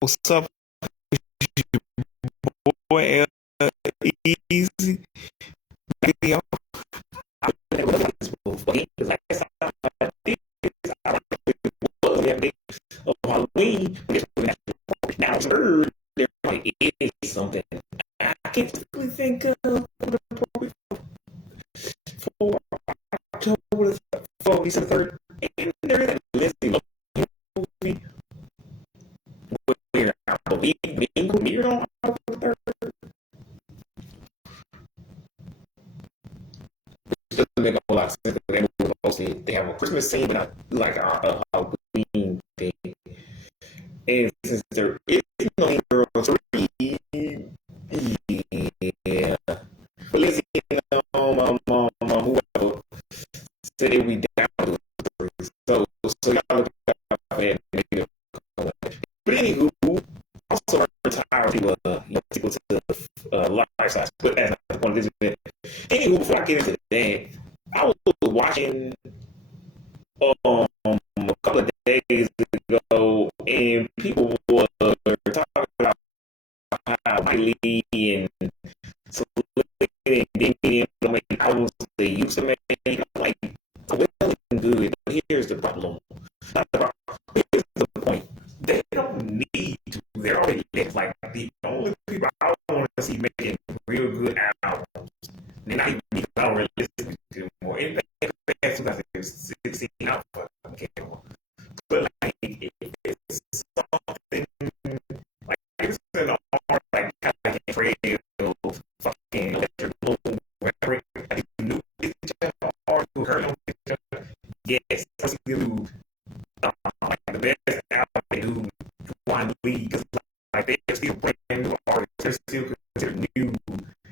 what's up, boy? Easy. Yeah, of Halloween. Now it's heard there like is something. I can't really think of the appropriate for October for December 3rd. And there is a Leslie Lohan movie where I believe being premiered on October 3rd. Doesn't make a whole lot of sense because they movie mostly they have a Christmas scene, but not like a Halloween thing. And since there is no hero three, yeah. But let's see, whoever said it, we down to three. So y'all look at that. But anywho, also retired people to life size. But as I want to visit. Anywho, before I get into that, I was watching a couple of days ago, and people were talking about how Miley and Celine and Diddy make albums they used to make. I'm like, well and good, but here's the problem. Not the problem. Here's the point. They don't need to. They're already like the only people I want to see making real good albums. They're not even because I don't really listen to them more. In fact, 2016 out for Campbell. But like, if it's something like it's an art like kind of like Trail, fucking Electric Moon, whatever, like new art who heard on each other. Yes, do like the best album they do one league because like they're still brand new artists, they're still considered new.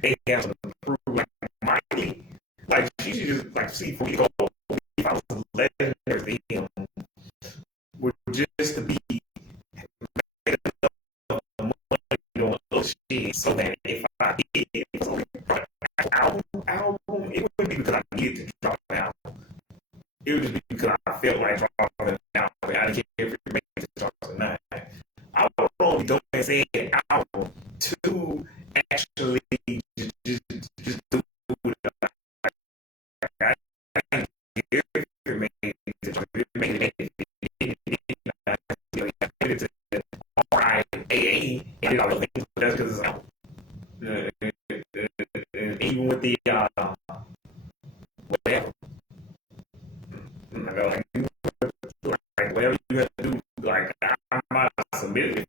They have some prove like Miley. Like she should just like see for me if I was a legend or him would just to be made enough money doing little shit so that if I did it was only album, it wouldn't be because I needed to drop an album. It would just be because I felt like dropping an album. I didn't care if it made it drops or not. I would only don't say an album to actually just do it. I didn't care if it made it drop. It made it. RIAA and all those things, but that's because even with the whatever, like whatever you have to do, like I might submit it,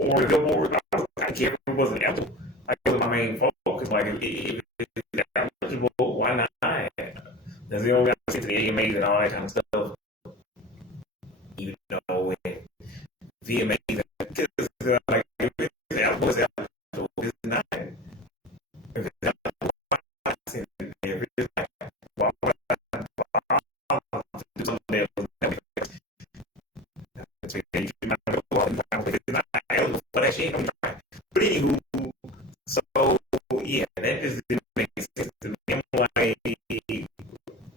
or go more. I can't remember it wasn't eligible. Like it was my main focus. Like if it's eligible, why not? That's the only thing to the AMAs and all that kind of stuff. You know, VMAs because like if it's eligible, it's eligible. If it's not, if it's eligible, if it's not, why would I do something else? So you should not go if it's not eligible for that shit. I'm trying. But anywho, so yeah, that just didn't make sense to me. I'm like,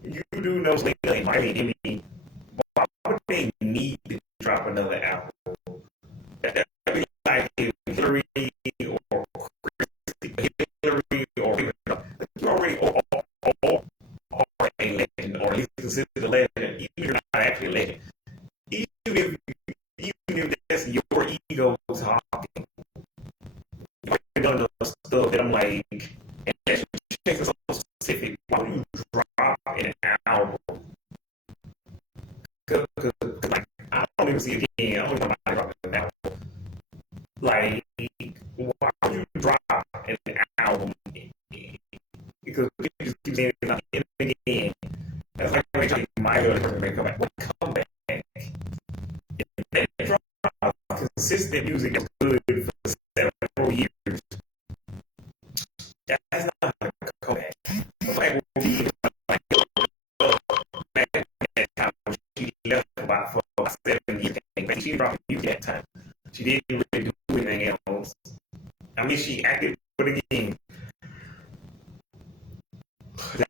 you do know Selena and Miley and me. Why would they need to drop another album? Like Hillary or Hillary or you already are a legend, or at least considered a legend, even if you're not actually a legend. Even if that's your ego talking, you've done the stuff that I'm like, and that's what so specific. Why would you drop an album? Cause like, I don't even see it again. I don't know why dropping an album. Like, why would you drop an album? Because you just keep saying it's not in again. That's like when they try to my other person may come back. Well, come back. If they drop consistent music that's good for several years, that's not a comeback. The fact will be like that time she left about for 7 years. She dropped music that time. She didn't really do anything else. I mean, she acted, but again,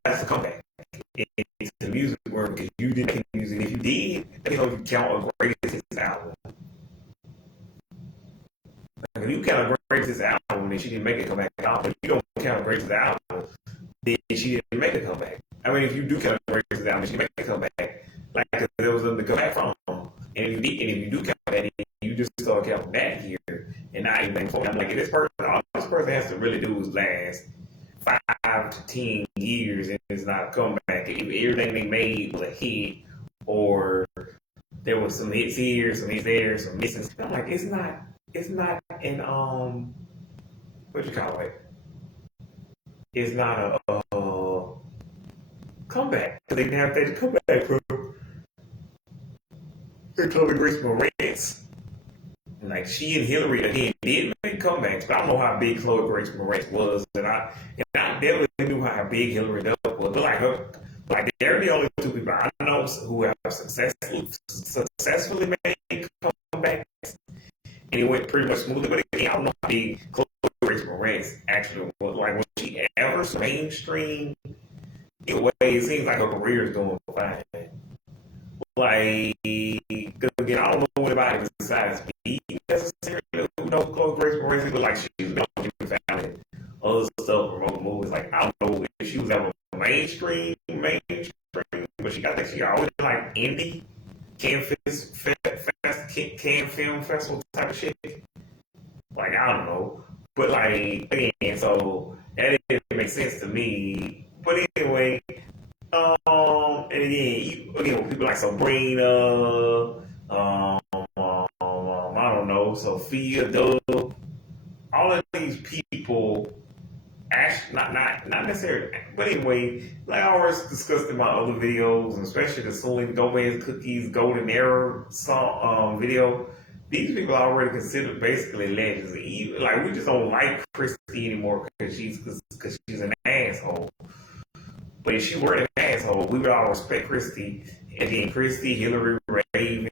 that's a comeback. It's the music work because you didn't make music. If you did, that's how you count a greatest if you count her greatest album, then she didn't make it come back at all. But if you don't count her greatest album, then she didn't make a comeback. I mean, if you do count her greatest album, she make a comeback. Like, cause there was nothing to come back from. And if you do count that, you just start counting that here and not even for. I'm like, this person, all this person has to really do is last 5 to 10 years, and it's not a comeback. If everything they made was a hit, or there was some hits here, some hits there, some misses. I'm like, it's not an what you call it? It's not a comeback, because they didn't have that comeback from Chloe Grace Moretz. Like, she and Hillary again did make comebacks, but I don't know how big Chloe Grace Moretz was, and I definitely knew how big Hillary Duff was. But like they're the only two people I know who have successfully made comebacks, and it went pretty much smoothly. But again, I don't know how big Chloe Grace Moretz actually was. Like, was she ever mainstream? In a way, it seems like her career is doing fine. Like, again, I don't know anybody besides me necessarily who knows Chloe Grace Moretz, but like, she's known to be found in other stuff, promoting movies. Like, I don't know if she was ever mainstream, but I think she always like indie, Cannes Film Festival type of shit. Like, I don't know. But like, again, so that didn't make sense to me. But anyway, and again, people like Sabrina, I don't know, Sophia Dove, all of these people, actually, not necessarily, but anyway, like I always discussed in my other videos, and especially the Selena Gomez Cookies Golden Era song video. These people are already considered basically legends. Like, we just don't like Christy anymore because she's an asshole. But if she were an asshole, we would all respect Christy. And then Christy, Hillary Raven,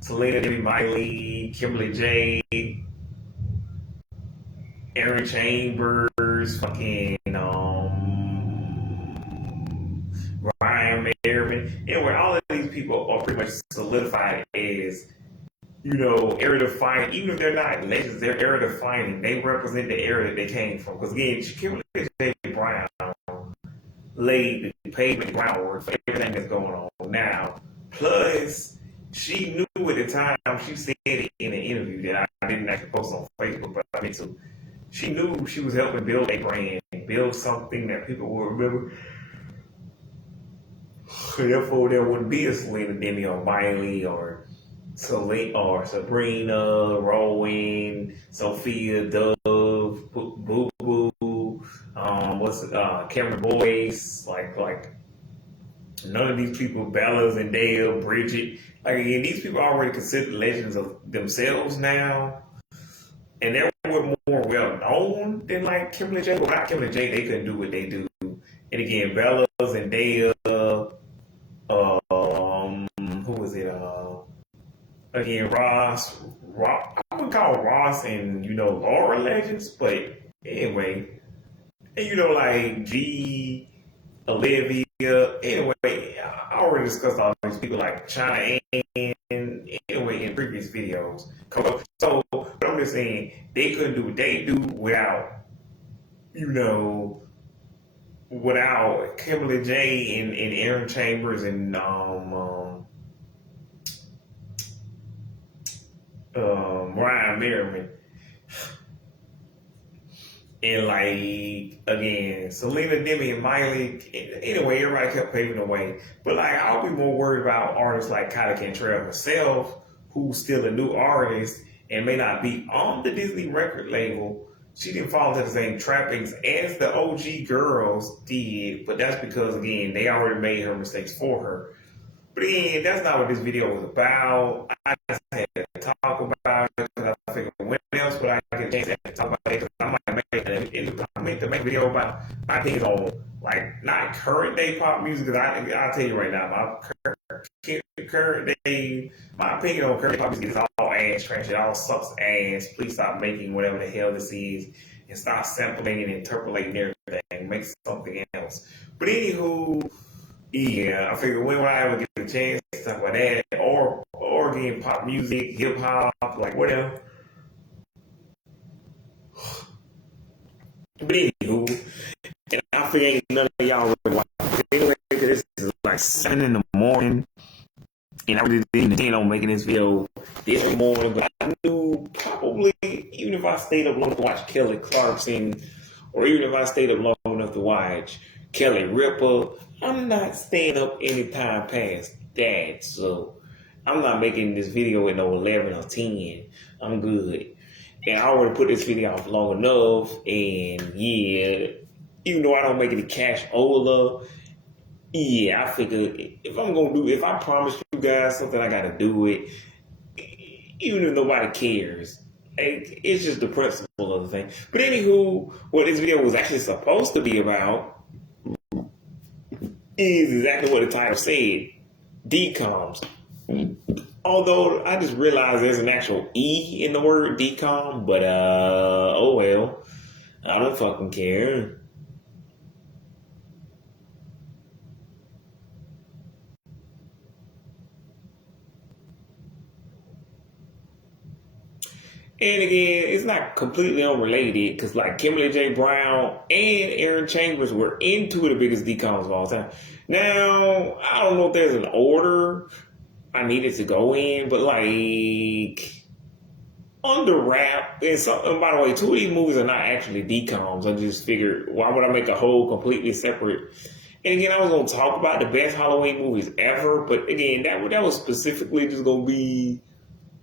Selena Debbie Miley, Kimberly J, Aaron Chambers, fucking Ryan Merriman. Anyway, all of these people are pretty much solidified as, era defining. Even if they're not legends, they're era defining. They represent the era that they came from. Because again, Kimberly J. Brown laid the pavement groundwork for everything that's going on now. Plus, she knew at the time, she said it in an interview that I didn't actually post on Facebook, but I meant to. She knew she was helping build a brand, build something that people will remember. Therefore, there wouldn't be a Selena Demi or Miley or Sabrina, Rowan, Sophia Dove, Boo Boo, Cameron Boyce, like none of these people, Bella, Zendaya, Bridget, like, again, these people are already considered legends of themselves now, and they're more well known than like Kimberly J. But without Kimberly J, they couldn't do what they do. And again, Bella, Zendaya, who was it? Again, Ross, I would call Ross and, Laura legends, but anyway, and like G, Olivia, anyway, I already discussed all these people like China Ann, anyway, in previous videos. So, but I'm just saying, they couldn't do what they do without, without Kimberly J and Aaron Chambers and Ryan Merriman. And like, again, Selena, Demi, and Miley, anyway, everybody kept paving the way. But like, I'll be more worried about artists like Kylie Cantrell herself, who's still a new artist and may not be on the Disney record label. She didn't fall into the same trappings as the OG girls did, but that's because, again, they already made her mistakes for her. But again, that's not what this video was about. I just had to talk about it because I figured when else would I get a chance to talk about it? Because I might make a video about my opinions on, like, not current day pop music, because I'll tell you right now, my current day, my opinion on current pop music is all ass trash. It all sucks ass. Please stop making whatever the hell this is and stop sampling and interpolating everything. Make something else. But anywho, yeah, I figured when would I ever get a chance to talk about that, or again, pop music, hip hop, like whatever. But anywho, and I figure ain't none of y'all really watch anyway, because this is like 7 in the morning. And I really didn't intend on making this video this morning, but I knew probably even if I stayed up long enough to watch Kelly Clarkson, or even if I stayed up long enough to watch Kelly Ripa, I'm not staying up any time past that. So I'm not making this video at no 11 or 10. I'm good. And I already put this video off long enough, and yeah, even though I don't make any cash Ola, yeah, I figure if I promise you guys something, I gotta do it, even if nobody cares. It's just the principle of the thing. But anywho, what this video was actually supposed to be about is exactly what the title said: DComs. Although I just realized there's an actual E in the word decom, but oh well, I don't fucking care. And again, it's not completely unrelated because like Kimberly J. Brown and Aaron Chambers were into the biggest decoms of all time. Now, I don't know if there's an order I needed to go in, but like under wrap, and by the way, 2 of these movies are not actually decoms. I just figured, why would I make a whole completely separate? And again, I was going to talk about the best Halloween movies ever, but again, that was specifically just going to be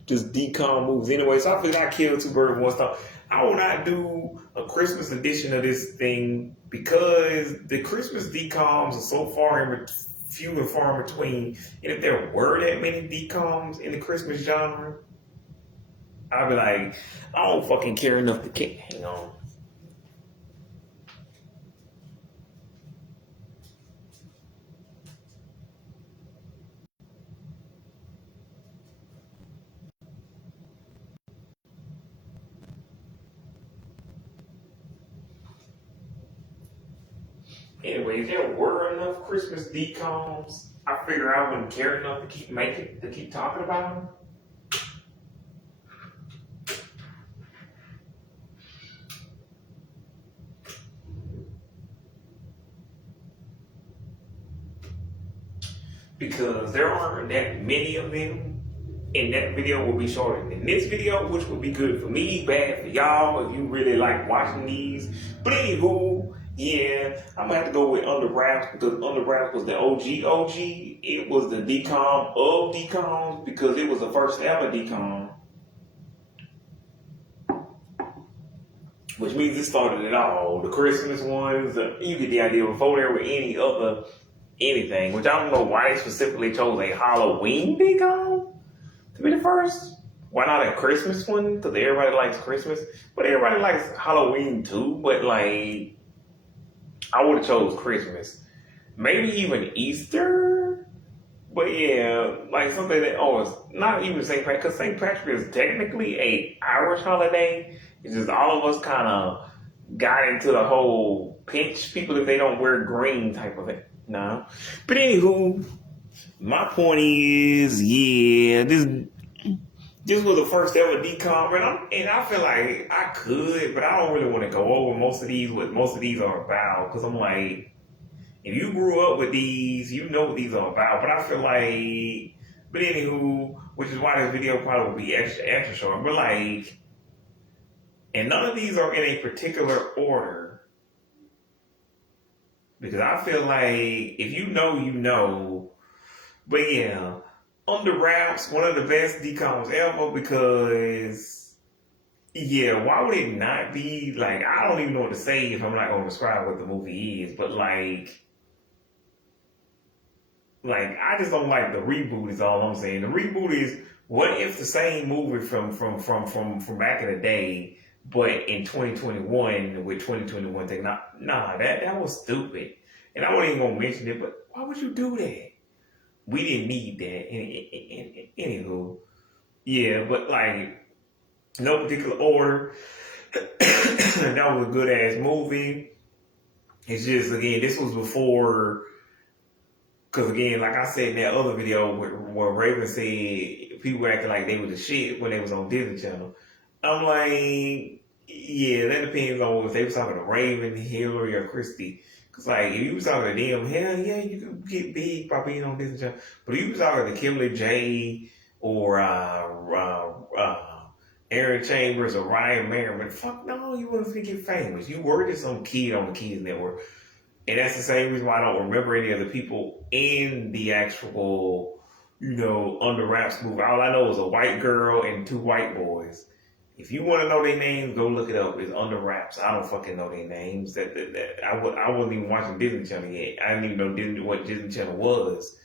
just decom movies anyway. So I figured I killed 2 birds with 1 stone. I will not do a Christmas edition of this thing because the Christmas decoms are so few and far in between. And if there were that many decoms in the Christmas genre, I'd be like, I don't fucking care enough to care. Hang on. Anyway, if there were enough Christmas decoms, I figure I wouldn't care enough to keep talking about them. Because there aren't that many of them, and that video will be shorter than this video, which would be good for me, bad for y'all if you really like watching these. But anywho, yeah, I'm gonna have to go with Under Wraps because Under Wraps was the OG. It was the decom of decoms because it was the first ever decom, which means it started it all. The Christmas ones, you get the idea. Before there were any other anything, which I don't know why they specifically chose a Halloween decom to be the first. Why not a Christmas one? Because everybody likes Christmas, but everybody likes Halloween too. But like, I would have chose Christmas, maybe even Easter. But yeah, like something that it's not even St. Patrick, because St. Patrick is technically a Irish holiday. It's just all of us kind of got into the whole pinch people if they don't wear green type of thing. No, but anywho, my point is, yeah, this was the first ever decom, and I feel like I could, but I don't really want to go over most of these, what most of these are about, because I'm like, if you grew up with these, you know what these are about. But I feel like, but anywho, which is why this video probably will be extra short. But like, and none of these are in a particular order, because I feel like if you know, you know. But yeah, Under Wraps, one of the best decoms ever because, yeah, why would it not be, like, I don't even know what to say if I'm not going to describe what the movie is, but like, I just don't like the reboot is all I'm saying. The reboot is, what if the same movie from back in the day, but in 2021 with 2021 thing? Nah, that was stupid. And I wasn't even going to mention it, but why would you do that? We didn't need that. Anywho, yeah, but like, no particular order. That was a good ass movie. It's just, again, this was before, because again, like I said in that other video where Raven said people acting like they were the shit when they was on Disney Channel. I'm like, Yeah, that depends on if they was talking to Raven, Hillary, or Christy. Cause like if you was talking to them, hell yeah, you could get big by being on Disney Channel. But if you was talking to Kimberly J or Aaron Chambers or Ryan Merriman, fuck no, you wasn't gonna get famous. You were just some kid on the Kids Network. And that's the same reason why I don't remember any of the people in the actual, under wraps movie. All I know is a white girl and two white boys. If you want to know their names, go look it up. It's under wraps. I don't fucking know their names. I wasn't even watching Disney Channel yet. I didn't even know what Disney Channel was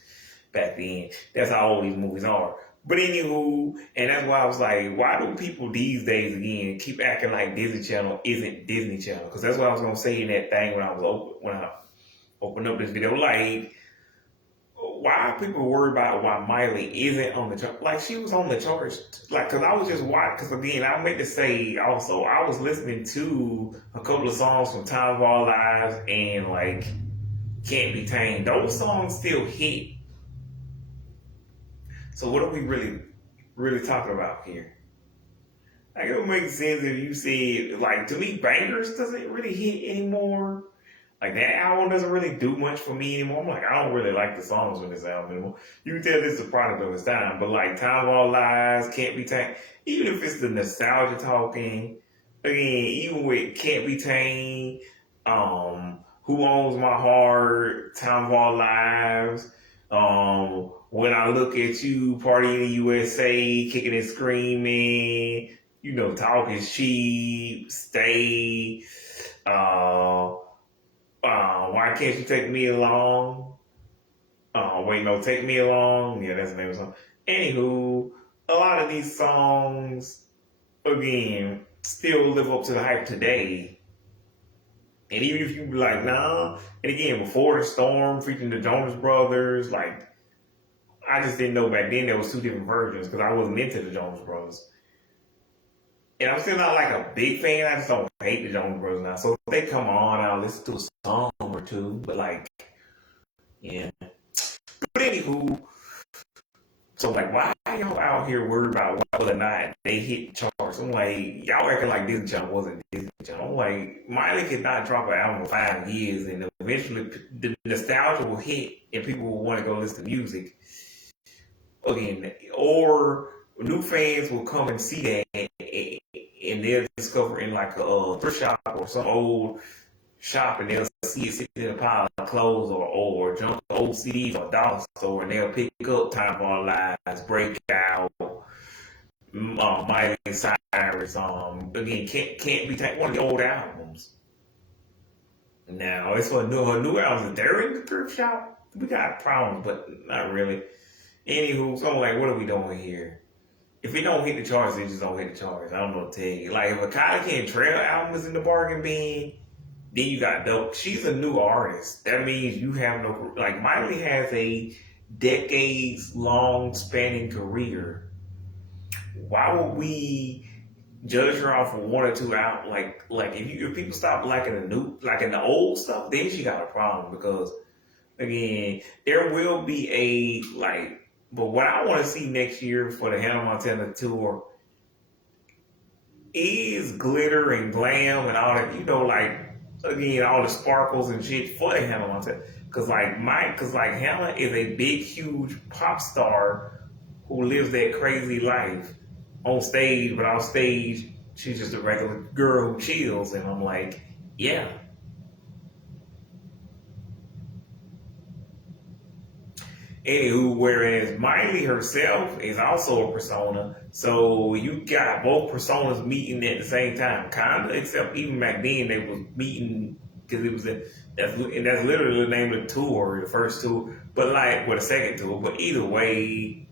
back then. That's how old these movies are. But anywho, and that's why I was like, why do people these days again keep acting like Disney Channel isn't Disney Channel? Because that's what I was gonna say in that thing when I opened up this video. Like, why are people worried about why Miley isn't on the chart? Like, she was on the charts. Like, because I was just watching. Because again, I meant to say also, I was listening to a couple of songs from Time of Our Lives and like Can't Be Tamed. Those songs still hit. So what are we really talking about here? Like, it would make sense if you said, like, to me, Bangers doesn't really hit anymore. Like, that album doesn't really do much for me anymore. I'm like, I don't really like the songs on this album anymore. You can tell this is a product of its time. But, like, Time of Our Lives, Can't Be Tamed, even if it's the nostalgia talking, again, even with Can't Be Tamed, Who Owns My Heart, Time of Our Lives, When I Look at You, Party in the USA, Kicking and Screaming, Talk is Cheap, Stay, Why Can't You Take Me Along? Wait, no, Take Me Along. Yeah, that's the name of the song. Anywho, a lot of these songs, again, still live up to the hype today. And even if you be like, nah, and again, Before the Storm featuring the Jonas Brothers, like, I just didn't know back then there was two different versions because I wasn't into the Jonas Brothers. And I'm still not like a big fan. I just don't hate the Jonas Brothers now. So if they come on, I'll listen to a song or two. But like, yeah. But anywho, so like, why are y'all out here worried about whether or not they hit charts? I'm like, y'all acting like Disney Channel wasn't Disney Channel. I'm like, Miley could not drop an album for 5 years, and eventually the nostalgia will hit, and people will want to go listen to music again, or new fans will come and see that, and they'll discover in like a thrift shop or some old shop, and they'll see it sitting in a pile of clothes or junk old CDs or a dollar store, and they'll pick up Time for Our Lives, Breakout, Miley Cyrus, again, can't be one of the old albums. Now it's for her new albums. They're in the thrift shop. We got problems, but not really. Anywho, so I'm like, what are we doing here? If it don't hit the charts, it just don't hit the charts. I don't know what to tell you. Like, if a Kylie Cantrell album is in the bargain bin, then you got dope. She's a new artist. That means you have no, like, Miley has a decades-long spanning career. Why would we judge her off of one or two out? Like if people stop liking the old stuff, then she got a problem because, again, there will be but what I want to see next year for the Hannah Montana tour is glitter and glam and all that, again, all the sparkles and shit for the Hannah Montana. Cause Hannah is a big, huge pop star who lives that crazy life on stage, but off stage, she's just a regular girl who chills. And I'm like, yeah. Anywho, whereas Miley herself is also a persona, so you got both personas meeting at the same time, kinda. Except even back then they was meeting because it was that's literally the name of the tour, the first tour, but the second tour. But either way,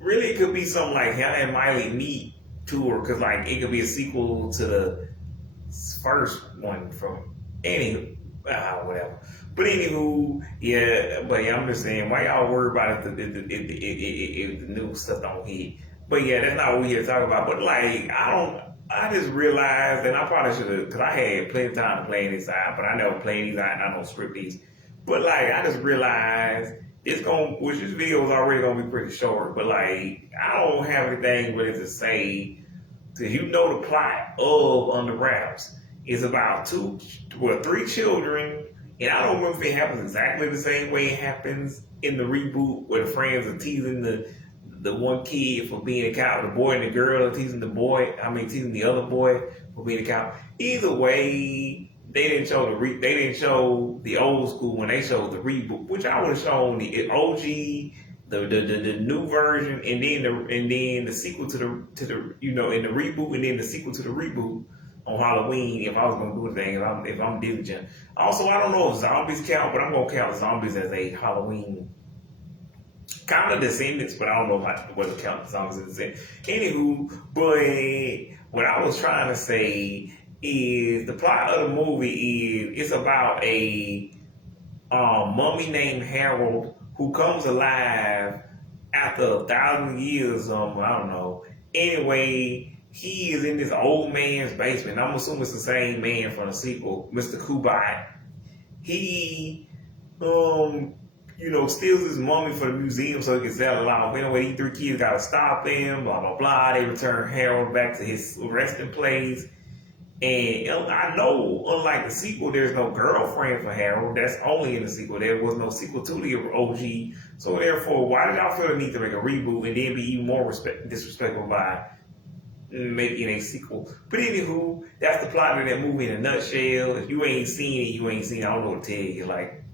really it could be something like Hannah and Miley meet tour because it could be a sequel to the first one from whatever. But anywho, I'm just saying, why y'all worry about if the new stuff don't hit? But yeah, that's not what we're here to talk about. But I just realized, and I probably should have, because I had plenty of time to play these out, but I never played these out, and I don't script these. But I just realized which this video is already gonna be pretty short, but I don't have anything really to say So you know the plot of Under Wraps. It's about three children, and I don't remember if it happens exactly the same way it happens in the reboot, where the friends are teasing the one kid for being a cop, the boy and the girl are teasing teasing the other boy for being a cop. Either way, they didn't show they didn't show the old school when they showed the reboot, which I would have shown the OG, the new version, and then the sequel to the in the reboot, and then the sequel to the reboot on Halloween. If I was gonna do the thing, if I'm diligent. Also, I don't know if zombies count, but I'm gonna count zombies as a Halloween kind of descendants, but I don't know whether to count zombies as descendants. Anywho, but what I was trying to say is the plot of the movie it's about a mummy named Harold who comes alive after 1,000 years. I don't know. Anyway, he is in this old man's basement. I'm assuming it's the same man from the sequel, Mr. Kubat. He steals his mummy for the museum so he can sell it off. Anyway, these three kids gotta stop him, blah blah blah. They return Harold back to his resting place. And I know, unlike the sequel, there's no girlfriend for Harold. That's only in the sequel. There was no sequel to the OG. So therefore, why did y'all feel the need to make a reboot and then be even more disrespectful by making a sequel? But anywho, that's the plot of that movie in a nutshell. If you ain't seen it, you ain't seen it. I don't know what to tell you. Like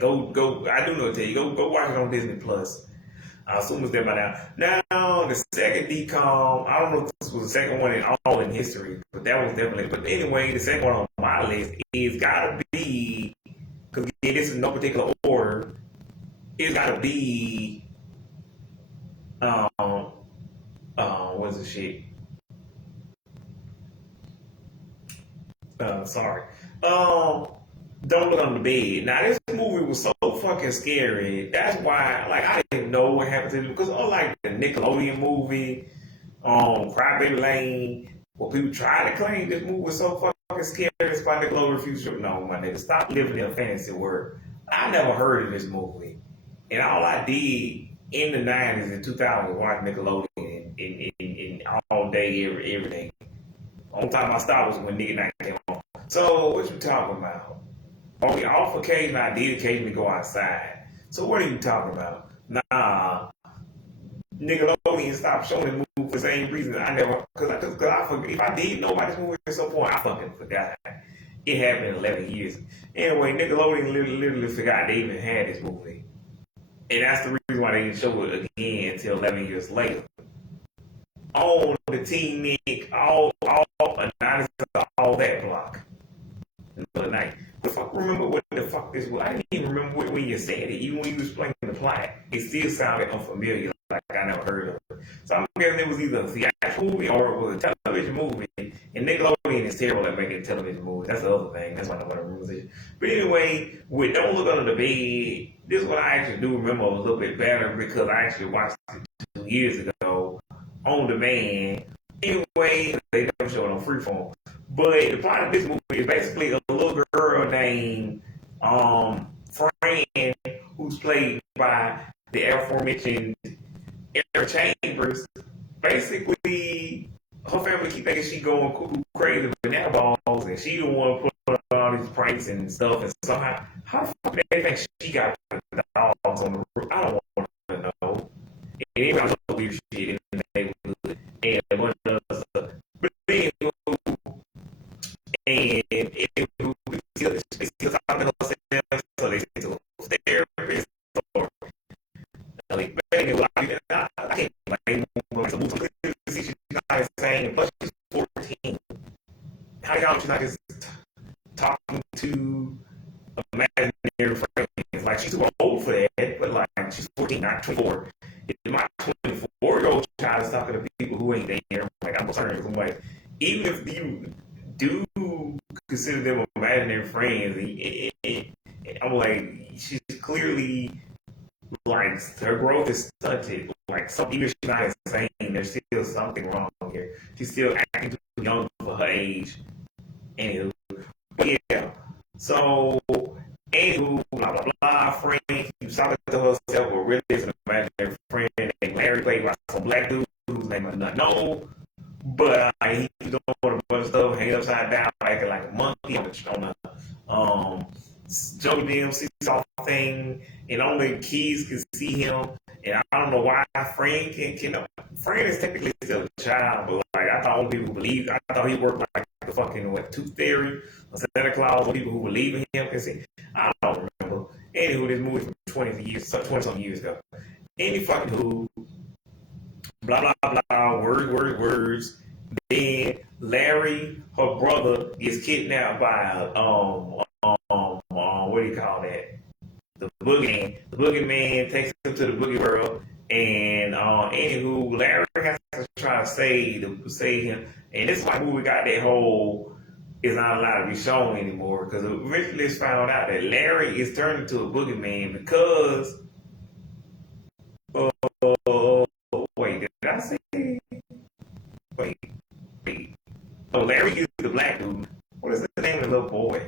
go. I do know what to tell you. Go watch it on Disney Plus. I assume it's there by now. Now, the second decom, I don't know if this was the second one in history, but that was definitely. But anyway, the second one on my list is gotta be, because again, this is no particular order. It's gotta be, what's the shit? Sorry. Don't Look Under the Bed. Now, this movie was so fucking scary. That's why, I didn't know what happened to it. Because unlike the Nickelodeon movie, Crybaby Lane, where people try to claim this movie was so fucking scary, it's by Nickelodeon future. No, my nigga, stop living in a fantasy world. I never heard of this movie. And all I did in the 90s and 2000s was watch Nickelodeon in all day, every day. Only time I stopped was when Nigga Night came on. So, what you talking about? Only off occasion, I did occasionally go outside. So what are you talking about? Nah, Nickelodeon stopped showing the movie for the same reason. I never, because I forget. If I did know about this movie at some point, I fucking forgot. It happened in 11 years. Anyway, Nickelodeon literally forgot they even had this movie. And that's the reason why they didn't show it again until 11 years later. On the Teen Nick, all that block. The night. The fuck remember what the fuck this was? I didn't even remember when you said it. Even when you was explaining the plot, it still sounded unfamiliar, like I never heard of it. So I'm guessing it was either a theatrical movie or it was a television movie. And Nickelodeon is terrible at making television movies. That's the other thing. That's why I want to remember it. But anyway, with Don't Look Under the Bed, this is what I actually do remember a little bit better because I actually watched it 2 years ago on demand. Anyway, they never showed it on Freeform. But the plot of this movie is basically a little girl named Fran, who's played by the aforementioned Eric Chambers. Basically, her family keep thinking she going crazy with banana balls, and she the one putting all these pranks and stuff. And somehow, how the fuck they think she got the dogs on the roof? I don't want to know. And anybody knows weird shit in the neighborhood. And one of us, but then. And they still talking to themselves, so they say to a therapist or like, baby, I can't blame her. So she's not insane, plus she's 14. How y'all she's not just talking to imaginary friends? Like, she's too old for that, but like, she's 14, not 24. If my 24-year-old child is talking to people who ain't there, like, I'm concerned. I'm like, even if you do consider them imaginary friends, I'm like, she's clearly, like, her growth is stunted. Like, even if she's not insane, there's still something wrong here. She's still acting too young for her age. Anywho, but yeah. So, anywho, blah, blah, blah, Frank keeps talking to herself, but really is an imaginary friend named Larry, played by some black dude whose name is know. But he was doing a bunch of stuff, hanging upside down, acting like a monkey on the Joe Dim seesaw thing, and only kids can see him. And I don't know why Frank can. Frank is technically still a child, but like I thought only people who believe. I thought he worked like the fucking Tooth Fairy or Santa Claus. Or people who believe in him can see. I don't remember. Anywho, this movie from 20 something years ago. Any fucking who. Blah blah blah. Words. Then Larry, her brother, gets kidnapped by what do you call that? The boogeyman. The boogeyman takes him to the boogie world, and anywho, Larry has to try to save him. And this is why movie got that whole is not allowed to be shown anymore, because originally it's found out that Larry is turned into a boogeyman because wait, did I say wait. Oh, Larry is the black dude. What is the name of the little boy?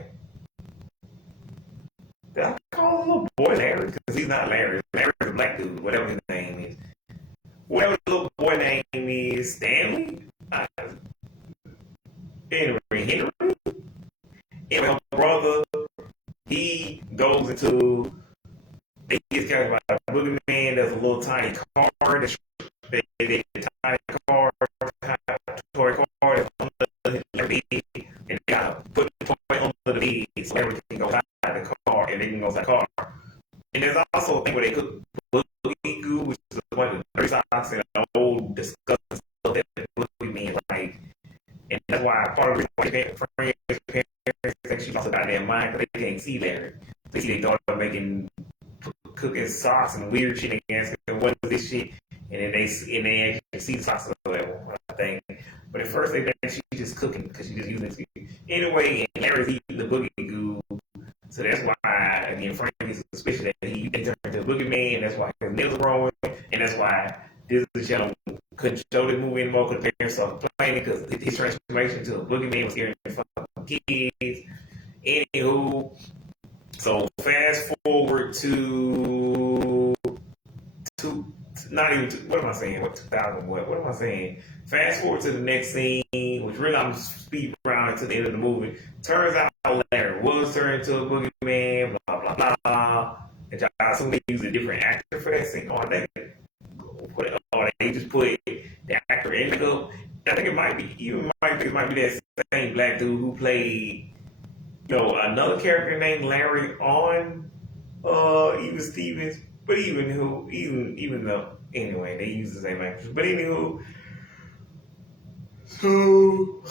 Did I call the little boy Larry? Because he's not Larry. Larry's the black dude, whatever his name is. Whatever the little boy name is, Stanley? Anyway, Henry? Anyway, my brother, he goes into, he gets captured by a boogeyman. There's a little tiny car, tiny car, toy car that's under the bed, and they gotta put the toy under the bed so everything goes out of the car, and they can go inside the car. And there's also a thing where they cook boogie goo, which is a bunch of dirty socks and old disgusting stuff that boogeyman like. And that's why part of the reason why parents think she lost her goddamn mind, because they can't see Larry. They see their daughter cooking socks and weird shit, and asking what is this shit, and then they actually see the socks at the level, I think. But at first they think she's just cooking because she's just using it. Anyway, and Larry's eating the boogie goo. So that's why, again, Frank is suspicious that he turned into a boogeyman, and that's why his nails are wrong, and that's why Disney Channel couldn't show the movie anymore because the parents started complaining because his transformation to a boogeyman was scaring the fucking kids. Anywho, so fast forward to not even what am I saying? What 2000? What am I saying? Fast forward to the next scene, which really I'm speed around to the end of the movie. Turns out Larry was turned into a boogeyman. Blah blah blah. And I assume they use a different actor for that scene, or they just put the actor in makeup. I think it might be that same black dude who played, another character named Larry on even Stevens. But even though, anyway, they use the same actors. But anywho, so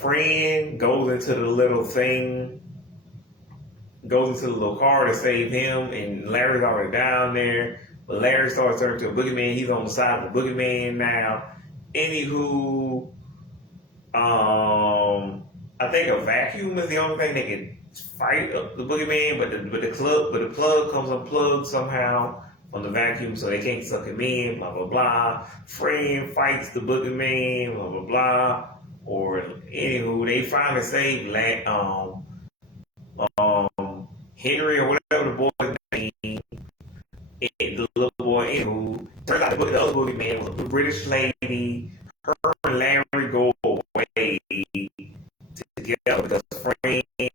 Fran goes into the little thing, goes into the little car to save him, and Larry's already down there. But Larry starts turning to a boogeyman. He's on the side of the boogeyman now. Anywho, I think a vacuum is the only thing that can fight up the boogeyman, but the plug comes unplugged somehow from the vacuum, so they can't suck him in. Blah blah blah. Fran fights the boogeyman. Blah blah blah. Or anywho, they finally save Henry or whatever the boy's name. And the little boy, anywho, turns out the other boogeyman was a British lady. Her and Larry go away together because Fran is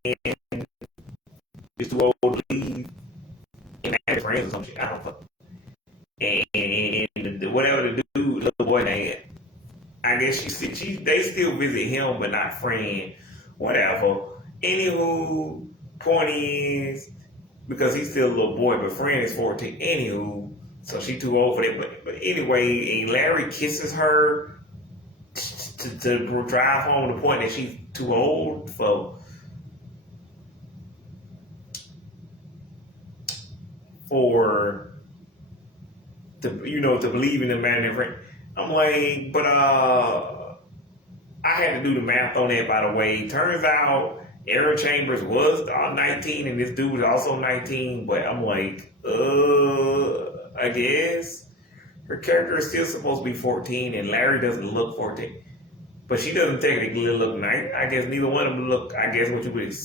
too old to leave, and married friends or some shit. I don't know. And whatever the dude, little boy name, I guess they still visit him, but not Fran. Whatever. Anywho, point is, because he's still a little boy, but Fran is 14. Anywho, so she too old for that. But anyway, and Larry kisses her to drive home the point that she's too old to believe in the man and friend. I'm like, but I had to do the math on that, by the way. Turns out Aaron Chambers was 19 and this dude was also 19, but I'm like, I guess her character is still supposed to be 14 and Larry doesn't look 14. But she doesn't technically look 9. I guess neither one of them look, what you would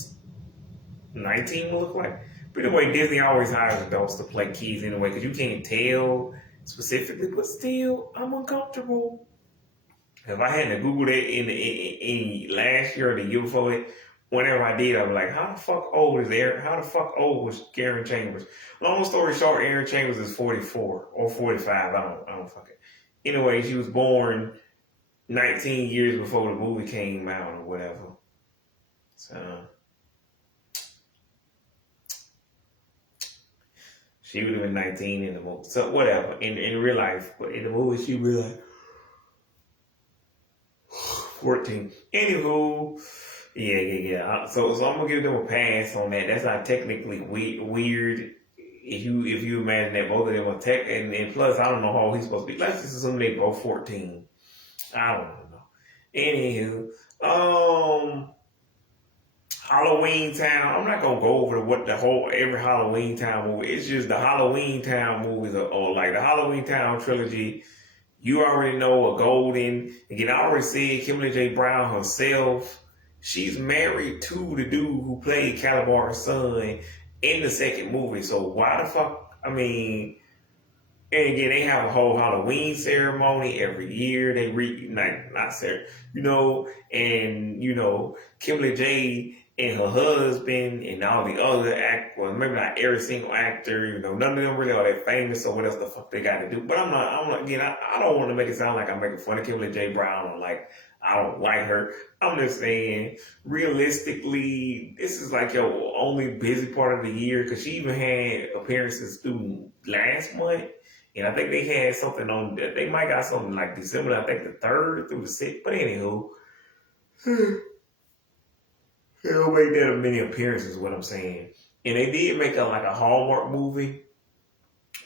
19 will look like. But anyway, Disney always hires adults to play kids anyway, because you can't tell specifically, but still, I'm uncomfortable. If I had to Google that in last year or the year before it, whenever I did, I was like, how the fuck old is Aaron? How the fuck old was Aaron Chambers? Long story short, Aaron Chambers is 44 or 45. I don't fucking. Anyway, she was born 19 years before the movie came out or whatever. So she would have been 19 in the movie. So whatever. In real life, but in the movie, she was like 14. Anywho, yeah. So I'm gonna give them a pass on that. That's not technically weird. If you imagine that both of them are tech, and plus I don't know how he's supposed to be. Let's just assume they both 14. I don't know. Anywho, Halloween Town. I'm not gonna go over what the whole every Halloween Town movie. It's just the Halloween Town movies or like the Halloween Town trilogy. You already know a Golden. Again, I already said Kimberly J. Brown herself. She's married to the dude who played Calabar's son in the second movie. So why the fuck? I mean, and again, they have a whole Halloween ceremony every year. They not ceremony, Kimberly J and her husband and all the other well, maybe not every single actor, none of them really are that famous, so what else the fuck they got to do? But I'm not, again, I don't want to make it sound like I'm making fun of Kimberly J. Brown or like I don't like her. I'm just saying, realistically, this is like your only busy part of the year because she even had appearances through last month. And I think they had something on, they might got something like December, I think the 3rd through the 6th. But anywho, they don't make that many appearances, what I'm saying. And they did make like a Hallmark movie,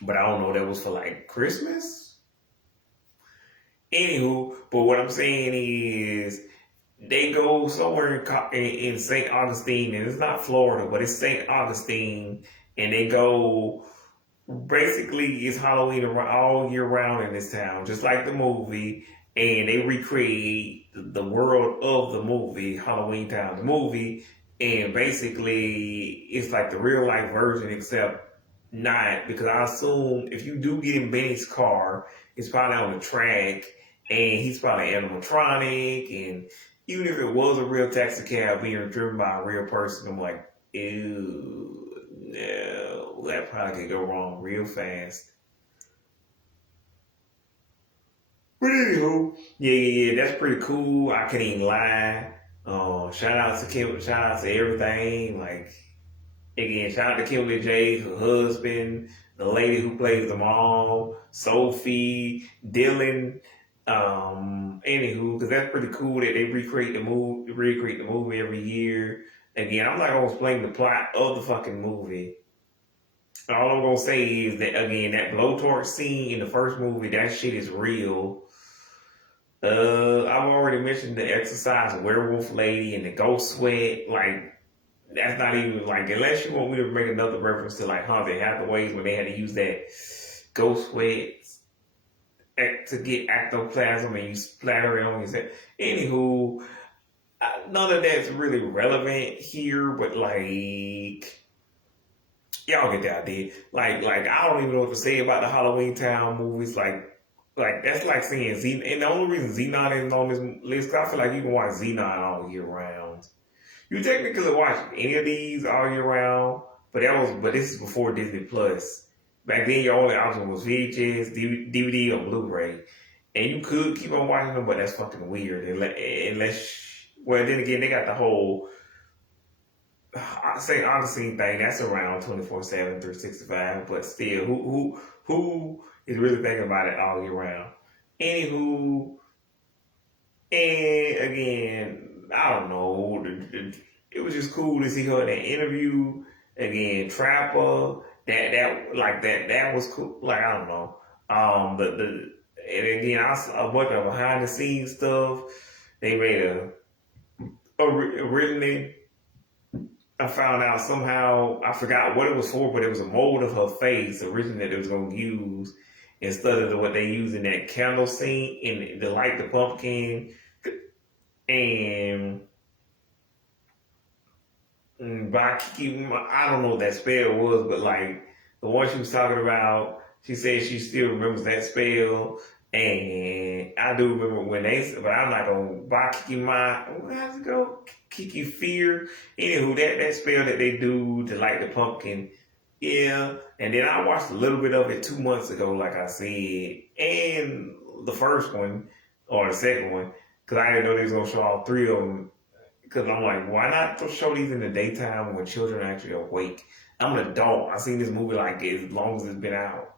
but I don't know, that was for like Christmas? Anywho, but what I'm saying is, they go somewhere in St. Augustine, and it's not Florida, but it's St. Augustine, and they go. Basically, it's Halloween all year round in this town, just like the movie, and they recreate the world of the movie, Halloween Town, the movie, and basically it's like the real life version, except not, because I assume if you do get in Benny's car, it's probably on the track, and he's probably animatronic, and even if it was a real taxi cab being driven by a real person, I'm like, ew. No, that probably could go wrong real fast. But anywho, yeah, that's pretty cool. I can't even lie. Shout out to Kim, shout out to everything. Like, again, shout out to Kimberly J, her husband, the lady who plays them all, Sophie, Dylan. Anywho, because that's pretty cool that they recreate the movie every year. Again, I'm not gonna explain the plot of the fucking movie. All I'm gonna say is that again, that blowtorch scene in the first movie, that shit is real. I've already mentioned the exercise werewolf lady and the ghost sweat. Like, that's not even like, unless you want me to make another reference to like Haunted Hathaways when they had to use that ghost sweat to get ectoplasm and you splatter it on yourself. Anywho, none of that's really relevant here, but like, y'all get the idea. Like I don't even know what to say about the Halloween Town movies. Like that's like saying Z. And the only reason Xenon isn't on this list, I feel like you can watch Xenon all year round. You technically watch any of these all year round, but this is before Disney Plus. Back then, your only option was VHS, DVD, or Blu-ray, and you could keep on watching them, but that's fucking weird. Unless, well, then again, they got the whole St. Augustine thing. That's around 24/7, 365. But still, who is really thinking about it all year round? Anywho, and again, I don't know. It was just cool to see her in that interview. Again, Trapper. That was cool. Like, I don't know. And again, I saw a bunch of behind the scenes stuff. They made originally, I found out somehow, I forgot what it was for, but it was a mold of her face originally that they was going to use instead of what they use in that candle scene in the Light the Pumpkin. And I don't know what that spell was, but like the one she was talking about, She said she still remembers that spell. And I do remember when but I'm not gonna buy Kiki my, how's it go? Kiki Fear. Anywho, that spell that they do to light the pumpkin. Yeah. And then I watched a little bit of it 2 months ago, like I said. And the first one, or the second one, because I didn't know they was gonna show all three of them. Because I'm like, why not show these in the daytime when children are actually awake? I'm an adult. I've seen this movie like as long as it's been out.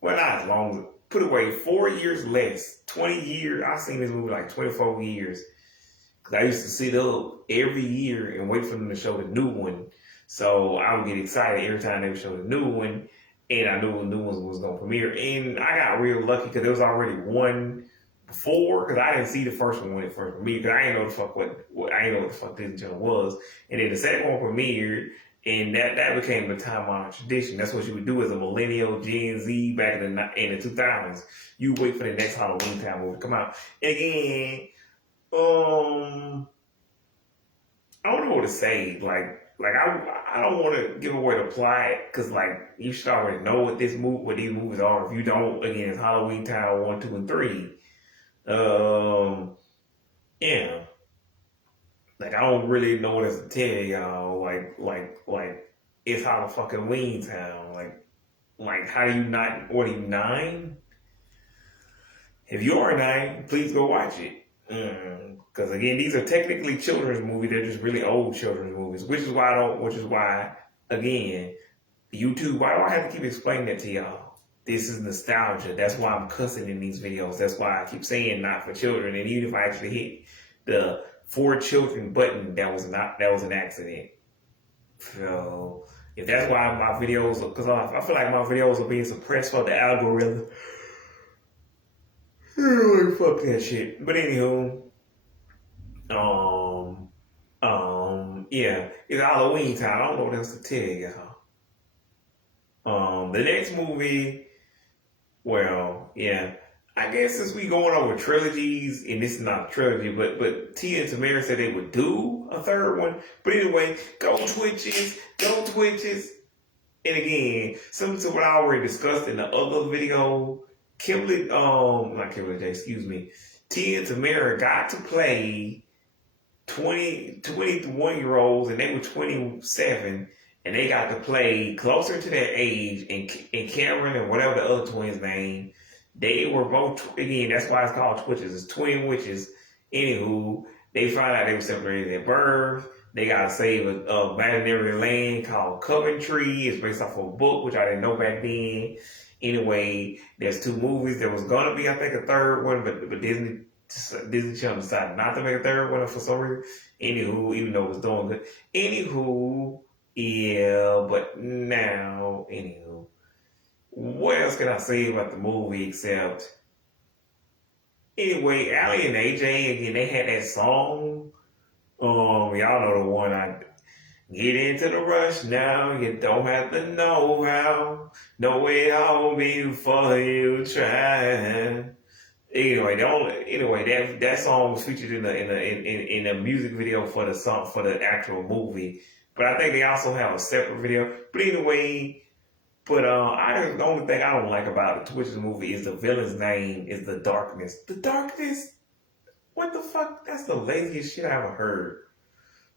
Well, not as long as, put away 4 years less, 20 years. I've seen this movie like 24 years. Because I used to sit up every year and wait for them to show the new one. So I would get excited every time they would show the new one. And I knew the new one was going to premiere. And I got real lucky because there was already one before, because I didn't see the first one when it first premiered, because I didn't know the fuck I didn't know what the fuck Disney Channel was. And then the second one premiered, and that became a time-honored tradition. That's what you would do as a millennial, Gen Z, back in the 2000s. You wait for the next Halloween Town movie to come out. And again, I don't know what to say. Like I don't want to give away the plot, because like you should already know what these movies are. If you don't, again, it's Halloween Town 1, 2, and 3. Yeah. Like I don't really know what else to tell y'all. Like it's Halloween Town. Like how do you not? What are you, 9? If you are 9, please go watch it. Because again, these are technically children's movies. They're just really old children's movies, which is why again, YouTube. Why do I have to keep explaining that to y'all? This is nostalgia. That's why I'm cussing in these videos. That's why I keep saying not for children. And even if I actually hit the for children button, that was an accident. So if that's why my videos, because I feel like my videos are being suppressed for the algorithm. Fuck that shit. But anywho, yeah, it's Halloween time. I don't know what else to tell y'all. The next movie, well, yeah, I guess since we going over trilogies, and this is not a trilogy, but Tia and Tamara said they would do a third one. But anyway, go Twitches. And again, similar to what I already discussed in the other video, not Kimberly J, excuse me, Tia and Tamara got to play 21-year-olds, and they were 27, and they got to play closer to their age, and Cameron and whatever the other twins' name, they were both, again, that's why it's called Twitches, it's twin witches. Anywho, they found out they were separated at birth. They got to save a imaginary land called Coventry. It's based off of a book, which I didn't know back then. Anyway, there's 2 movies. There was going to be, I think, a third one, but Disney Channel decided not to make a third one for some reason. Anywho, even though it was doing good. Anywho, yeah, but now, what else can I say about the movie except, anyway, Allie and AJ, again, they had that song. Y'all know the one, I get into the rush now, you don't have to know how, know it all before you try. Anyway, that song was featured in a music video for the actual movie. But I think they also have a separate video. But anyway, the only thing I don't like about the Twitches movie is the villain's name is the Darkness. The Darkness? What the fuck? That's the laziest shit I ever heard.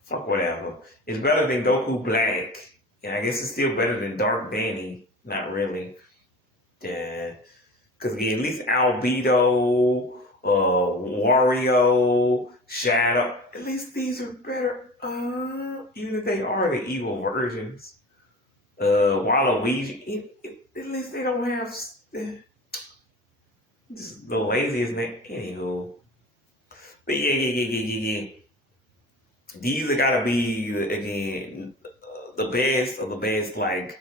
Fuck whatever. It's better than Goku Black. And I guess it's still better than Dark Danny. Not really. Yeah. Because again, at least Albedo, Wario, Shadow, at least these are better. Even if they are the evil versions. Waluigi, at least they don't have just the laziest name. Anywho. But yeah. These are gotta be, again, the best of the best. Like,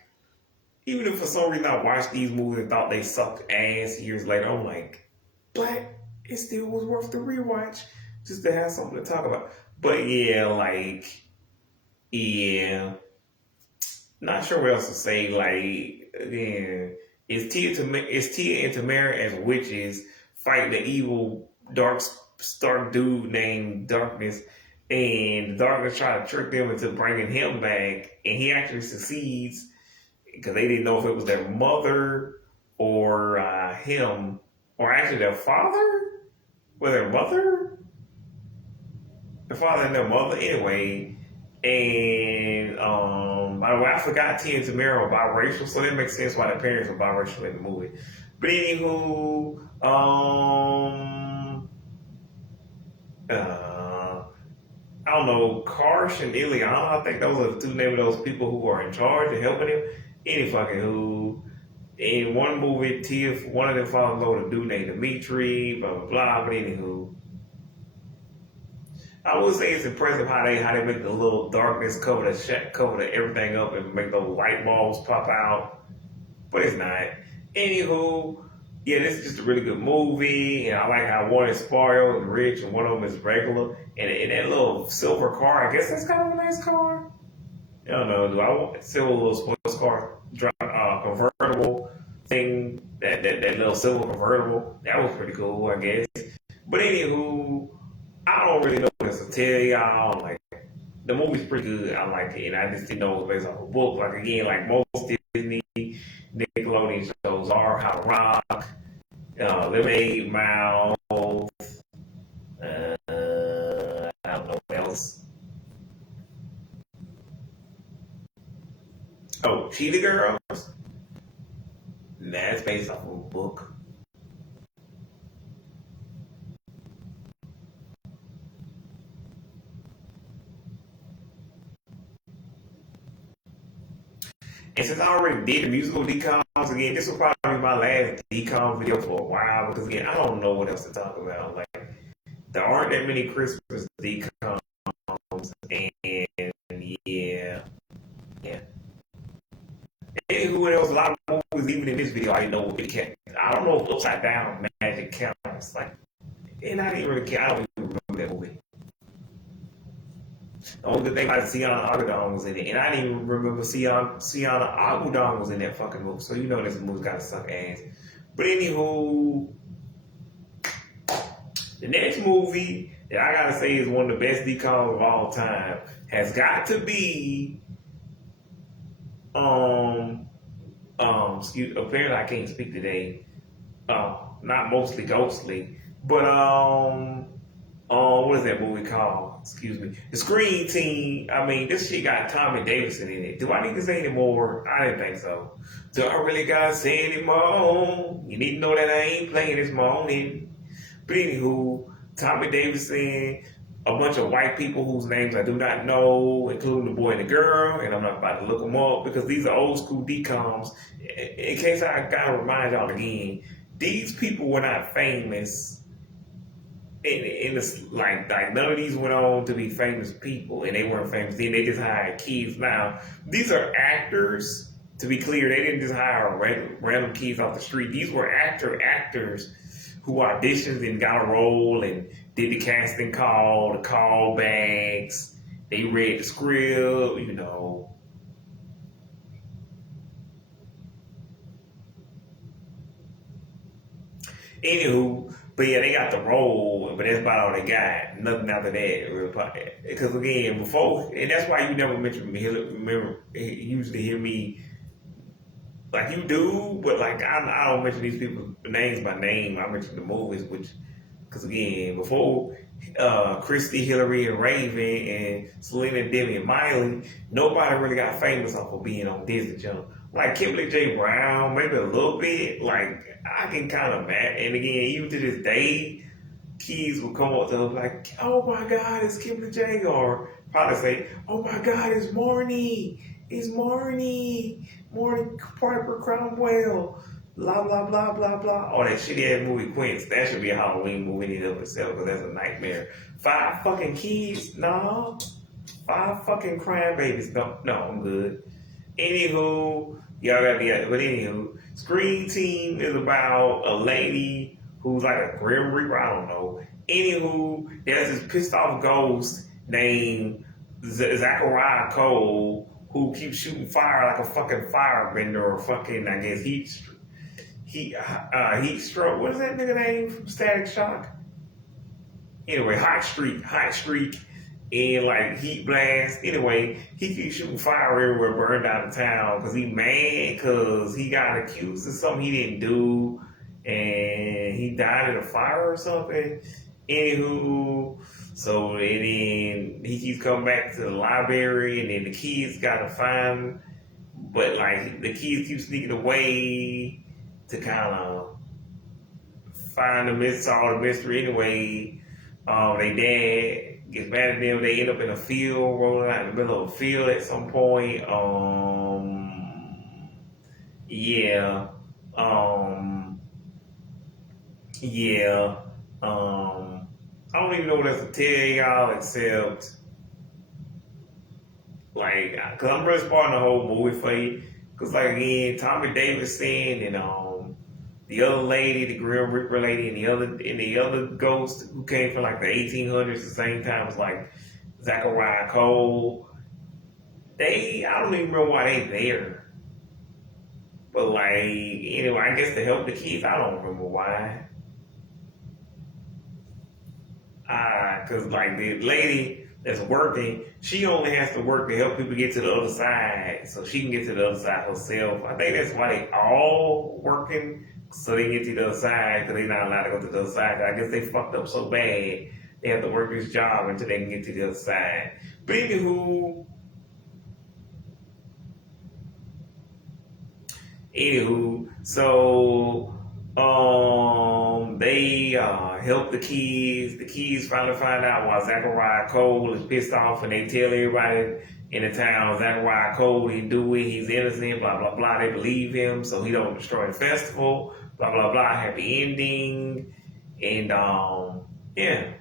even if for some reason I watched these movies and thought they sucked ass years later, I'm like, but it still was worth the rewatch just to have something to talk about. But yeah, not sure what else to say. Like, again, it's Tia and Tamara as witches fighting the evil dark dude named Darkness, and Darkness try to trick them into bringing him back, and he actually succeeds because they didn't know if it was their mother or him, or actually their father, or their mother, the father and their mother, anyway. And by the way, I forgot Tia and Tamara were biracial, so that makes sense why their parents were biracial in the movie. But anywho, I don't know, Karsh and Ileana, I think those are the two names of those people who are in charge and helping him. Any fucking who. In one movie, Tia, one of them falls in love with a dude named Dimitri, blah, blah, blah. But anywho, I would say it's impressive how they make the little darkness cover everything up and make those light bulbs pop out. But it's not. Anywho, yeah, this is just a really good movie, and I like how one is spoiled and rich, and one of them is regular. And that little silver car, I guess that's kind of a nice car. I don't know. Do I want silver little sports car convertible thing? That little silver convertible, that was pretty cool, I guess. But anywho, I don't really know what else to tell y'all. Like, the movie's pretty good. I like it, and I just didn't know it was based off a book. Like, again, like most Disney, Nickelodeon shows are, How to Rock, Lemonade Mouth, I don't know what else. Oh, Cheetah Girls. That's based off of a book. And since I already did the musical decoms, again, this will probably be my last decom video for a while because, again, I don't know what else to talk about. Like, there aren't that many Christmas decoms, and yeah. Anywho, there was a lot of movies, even in this video, I didn't know what it counts. I don't know if Upside Down Magic counts. Like, and I didn't really care. I don't even remember that movie. The only good thing about Sienna Agudong was in it, and I didn't even remember Sienna Agudong was in that fucking movie. So you know this movie gotta suck ass. But anywho, the next movie that I gotta say is one of the best decoms of all time has got to be apparently I can't speak today. Not mostly ghostly, but what is that movie called? Excuse me. The Screen Team. I mean, this shit got Tommy Davidson in it. Do I need to say any more? I didn't think so. Do I really gotta say any more? You need to know that I ain't playing this morning. But anywho, Tommy Davidson, a bunch of white people whose names I do not know, including the boy and the girl, and I'm not about to look them up because these are old school decoms. In case I gotta remind y'all again, these people were not famous. In this, like none of these went on to be famous people, and they weren't famous then. They just hired kids. Now these are actors. To be clear, they didn't just hire random kids off the street. These were actors who auditioned and got a role and did the casting call, the callbacks. They read the script, you know. Anywho, but yeah, they got the role, but that's about all they got. Nothing after that. Because again, before, and that's why you never mention me. Remember, you usually hear me like you do, but like I don't mention these people's names by name. I mention the movies, which, because again, before Christy, Hillary, and Raven, and Selena, Demi, and Miley, nobody really got famous off of being on Disney Channel. Like Kimberly J. Brown, maybe a little bit. Like I can kind of match. And again, even to this day, kids will come up to them like, "Oh my God, it's Kimberly J." Or probably say, "Oh my God, it's Marnie. It's Marnie Piper Cromwell." Blah blah blah blah blah. Oh, that shitty ass movie Quince. That should be a Halloween movie in and of itself because that's a nightmare. 5 fucking kids? No. 5 fucking crying babies? No, I'm good. Anywho, y'all got the but anywho, Screen Team is about a lady who's like a Grim Reaper. I don't know. Anywho, there's this pissed off ghost named Zachariah Cole who keeps shooting fire like a fucking firebender or fucking, I guess, heat stroke. What is that nigga name from Static Shock? Anyway, Hot Streak. in like heat blast. Anyway, he keeps shooting fire everywhere, burned down the town because he mad because he got accused of something he didn't do, and he died in a fire or something. Anywho, so and then he keeps coming back to the library, and then the kids gotta find, but like the kids keep sneaking away to kind of find the mystery, solve the mystery anyway. They dad gets mad at them. They end up in a field, rolling out in the middle of a field at some point. Yeah, um, yeah. I don't even know what else to tell y'all except like, cause I'm really spoiling the whole movie for you. Cause like again, Tommy Davidson and the other lady, the Grim Reaper lady, and the other ghost who came from like the 1800s, the same time as like Zachariah Cole. I don't even remember why they there. But like, anyway, I guess to help the kids, I don't remember why. Cause like the lady that's working, she only has to work to help people get to the other side, so she can get to the other side herself. I think that's why they all working, so they get to the other side, because they're not allowed to go to the other side. I guess they fucked up so bad they have to work this job until they can get to the other side. But anywho, so they help the kids. The kids finally find out why Zachariah Cole is pissed off, and they tell everybody in the town Zachariah Cole didn't do it. He's innocent. Blah blah blah. They believe him, so he don't destroy the festival. Blah blah blah. Happy ending, and yeah,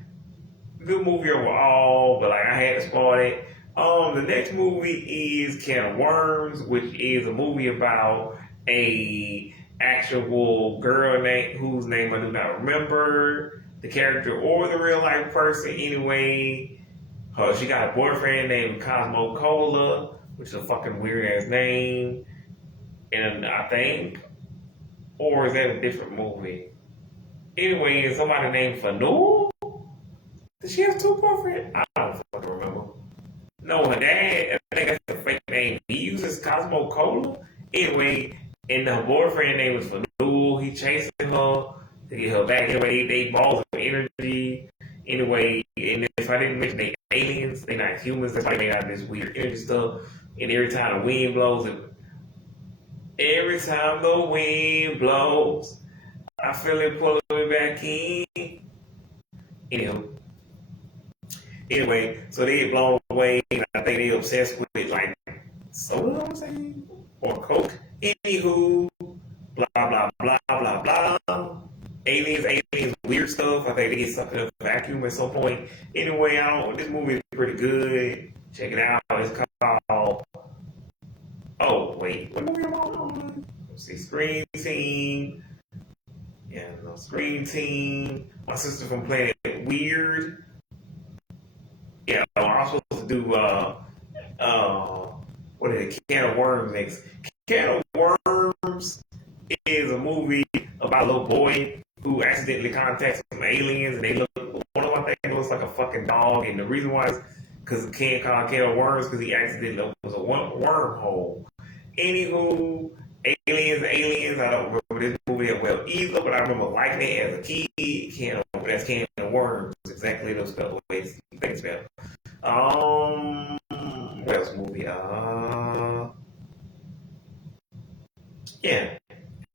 good movie overall. But like I had to spoil it. The next movie is Can of Worms, which is a movie about a actual girl whose name I do not remember, the character or the real life person. Anyway, she got a boyfriend named Cosmo Cola, which is a fucking weird ass name, and I think, or is that a different movie? Anyway, is somebody named Fanul? Does she have two boyfriends? I don't fucking remember. No, her dad, I think that's a fake name. He uses Cosmo Cola. Anyway, and her boyfriend name was Fanul. He chasing her to get her back. Anyway, they balls of energy. Anyway, and if I didn't mention they aliens, they're not humans. That's why they got this weird energy stuff. And every time the wind blows, I feel it pulling me back in. Anyway, so they get blown away, and I think they obsessed with like soda, I'm saying, or coke. Anywho, blah blah blah blah blah. Aliens, weird stuff. I think they get sucked in a vacuum at some point. Anyway, this movie is pretty good. Check it out. It's called. Oh wait, what movie am I on? Let's see, Screen Team. Yeah, no, Screen Team. My sister from Planet Weird. Yeah, I'm supposed to do what is it? Can of Worms next. Can of Worms is a movie about a little boy who accidentally contacts some aliens, and they look. One of them I think looks like a fucking dog, and the reason why is because it can't call Can of Worms because he accidentally was a wormhole. Anywho, aliens. I don't remember this movie that well either, but I remember liking it as a kid. That's Can of Worms. Exactly those spelled ways you think it's spelled. What else movie? Yeah.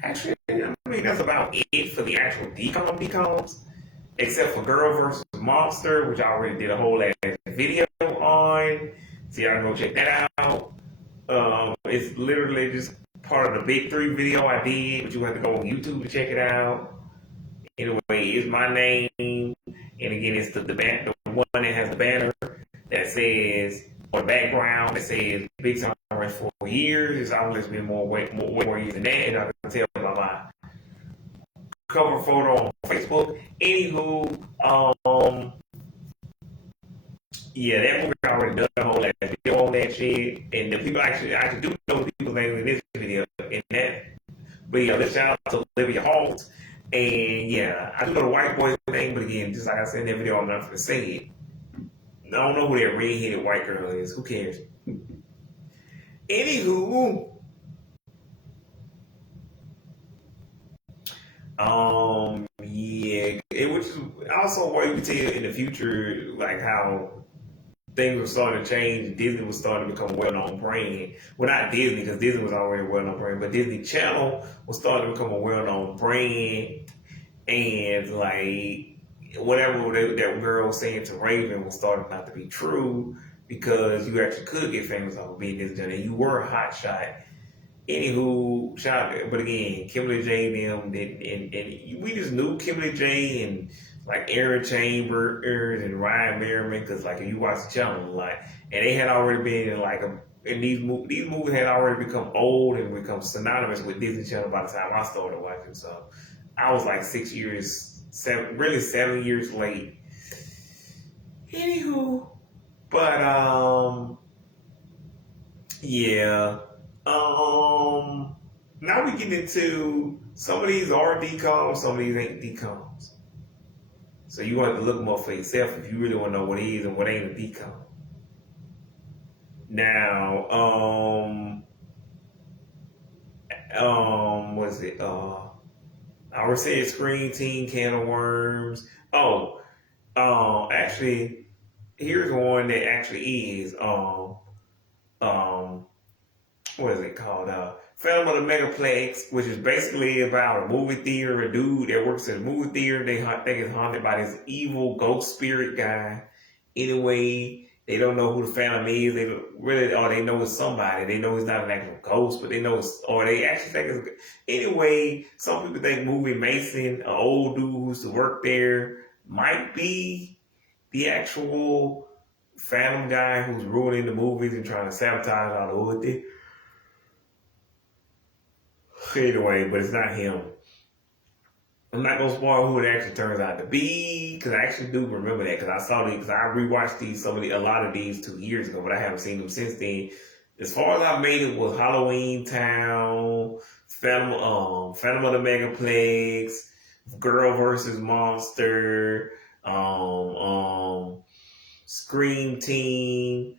Actually, I mean that's about it for the actual decoms, except for Girl versus Monster, which I already did a whole ass video on. So y'all can go check that out. It's literally just part of the Big Three video I did, but you have to go on YouTube to check it out. Anyway, it's my name, and again, it's the one that has the banner that says, or the background that says Big Time for 4 years. It's always been more years than that, and I can tell by my cover photo on Facebook. Anywho, yeah, that movie already done a whole ass video on that shit, and the people I do know the people's names in this video in that. But yeah, let's shout out to Olivia Holt. And yeah, I do know the white boy's name, but again, just like I said in that video, I'm not going to say it. I don't know who that red-headed white girl is. Who cares? Anywho, yeah, which is also why you can tell in the future, like how things were starting to change. Disney was starting to become a well-known brand. Well, not Disney, because Disney was already a well-known brand, but Disney Channel was starting to become a well-known brand. And like whatever that girl was saying to Raven was starting not to be true because you actually could get famous off of being Disney Channel. And you were a hot shot. Anywho, shout out, but again, Kimberly J and we just knew Kimberly J and like Aaron Chambers and Ryan Merriman because like you watch the channel a lot, and they had already been in like and these movies had already become old and become synonymous with Disney Channel by the time I started watching. So I was like 7 years late. Anywho, but yeah. Now we get into some of these are decoms, some of these ain't decoms. So you want to look them up for yourself if you really want to know what is and what ain't a decom. Now, what's it? I already said Screen Team, Can of Worms. Actually, here's one that actually is what is it called? Phantom of the Megaplex, which is basically about a movie theater, a dude that works at a movie theater. They think it's haunted by this evil ghost spirit guy. Anyway, they don't know who the Phantom is. They really, or they know it's somebody. They know it's not an actual ghost, but they know it's, or they actually think it's. Anyway, some people think Movie Mason, an old dude who used to work there, might be the actual Phantom guy who's ruining the movies and trying to sabotage all the hood. Anyway, but it's not him. I'm not gonna spoil who it actually turns out to be because I actually do remember that because I saw these because I rewatched a lot of these 2 years ago, but I haven't seen them since then. As far as I made it was Halloween Town, Phantom of the Megaplex, Girl versus Monster, Scream Team,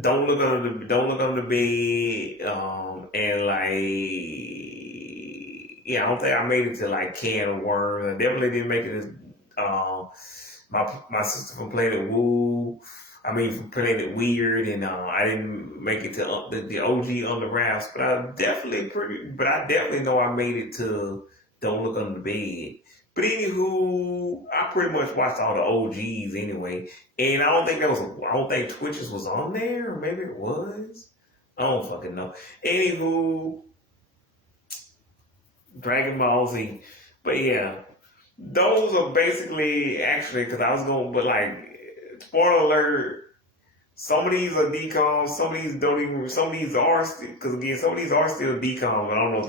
Don't Look Under the Bed, and like yeah, I don't think I made it to like Can of Worms. I definitely didn't make it as my sister from Planet Woo. I mean, from Planet Weird, and I didn't make it to the OG on the Wraps, but I definitely know I made it to Don't Look Under the Bed. But anywho, I pretty much watched all the OGs anyway, and I don't think Twitches was on there, or maybe it was. I don't fucking know. Anywho, Dragon Ball Z. But yeah, those are basically actually because I was going, but like, spoiler alert, some of these are decoms, some of these don't even, some of these are because again, some of these are still decoms, but I don't know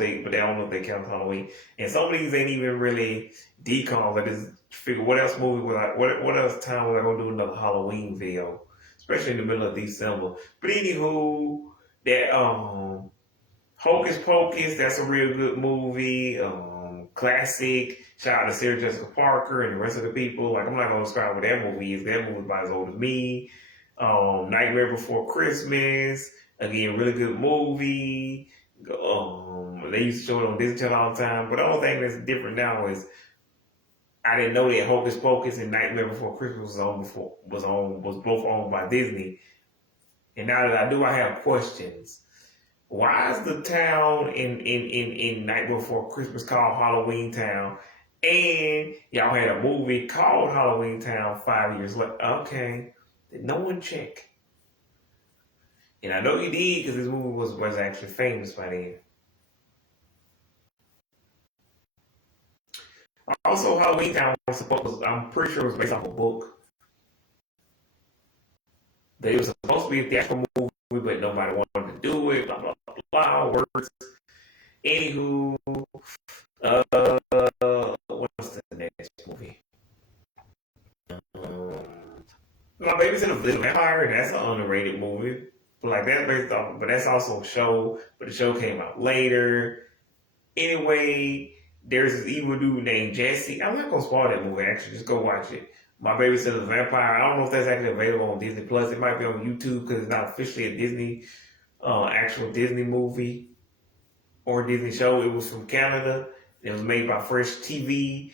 if they count Halloween, and some of these ain't even really decoms. I just figure what else movie was what else time was I gonna do another Halloween video, especially in the middle of December. But anywho, that Hocus Pocus, that's a real good movie. Classic. Shout out to Sarah Jessica Parker and the rest of the people. Like, I'm not going to describe what that movie is. That movie's about as old as me. Nightmare Before Christmas. Again, really good movie. They used to show it on Disney Channel all the time. But the only thing that's different now is I didn't know that Hocus Pocus and Nightmare Before Christmas was both owned by Disney. And now that I do, I have questions. Why is the town in Night Before Christmas called Halloween Town? And y'all had a movie called Halloween Town 5 years later. Okay. Did no one check? And I know you did because this movie was actually famous by then. Also, Halloween Town I'm pretty sure it was based off a book. It was supposed to be a theatrical movie, but nobody wanted to do it. Blah, blah, blah, blah. Words. Anywho, what's the next movie? My Baby's in a Little Vampire, and that's an underrated movie. But like that's based off, but that's also a show. But the show came out later. Anyway, there's this evil dude named Jesse. I'm not gonna spoil that movie. Actually, just go watch it. My Babysitter's Vampire. I don't know if that's actually available on Disney Plus. It might be on YouTube because it's not officially a Disney, actual Disney movie or Disney show. It was from Canada. It was made by Fresh TV.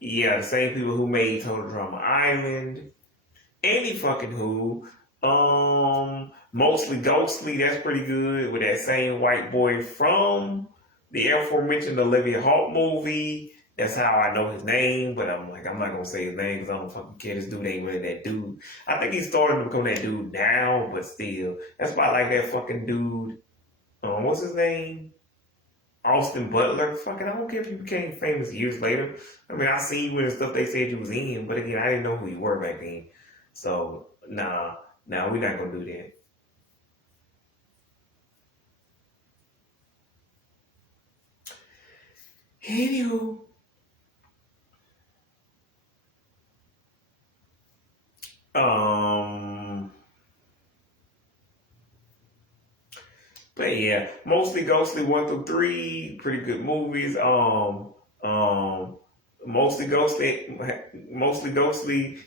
Yeah, the same people who made Total Drama Island. Any fucking who. Mostly Ghostly, that's pretty good with that same white boy from the aforementioned Olivia Hawke movie. That's how I know his name, but I'm like, I'm not gonna say his name because I don't fucking care. This dude ain't really that dude. I think he's starting to become that dude now, but still. That's why I like that fucking dude. What's his name? Austin Butler. Fucking, I don't care if you became famous years later. I mean, I see you in the stuff they said you was in, but again, I didn't know who you were back then. So, nah, we're not gonna do that. Anywho, but yeah, mostly Ghostly 1 through 3, pretty good movies. Um, mostly Ghostly.